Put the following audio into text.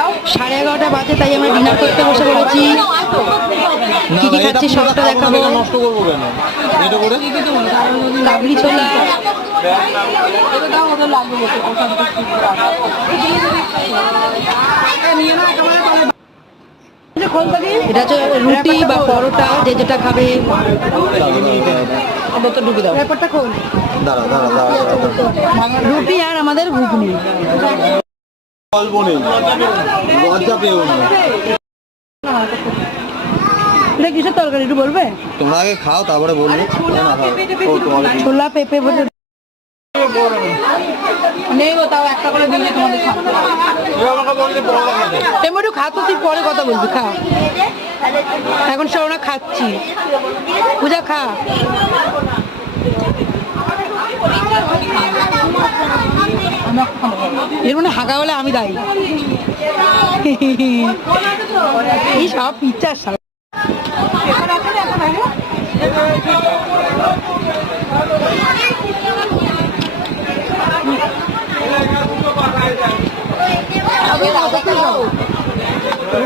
11:30 বাজে, তাই আমরা ডিনার করতে বসে পড়েছি। কি কি খাচ্ছি সবটা দেখাবো। কাবলি ছোলা, এটা হচ্ছে রুটি বা পরোটা, যে যেটা খাবে। রুটি আর আমাদের ঘুগনি। এটা কিসের তরকারি একটু বলবে? তোমরা আগে খাও তারপরে বলবে। ছোলা পেঁপে নেই গো, তাও একটা করে দিলে তোমাদের একটু খা তো, তুই পরে কথা বলবি। খা, এখন সব আমরা খাচ্ছি। পূজা খা। এর মানে হাগা বলে আমি দায়ী। এই সব পিচ্চার সব আমি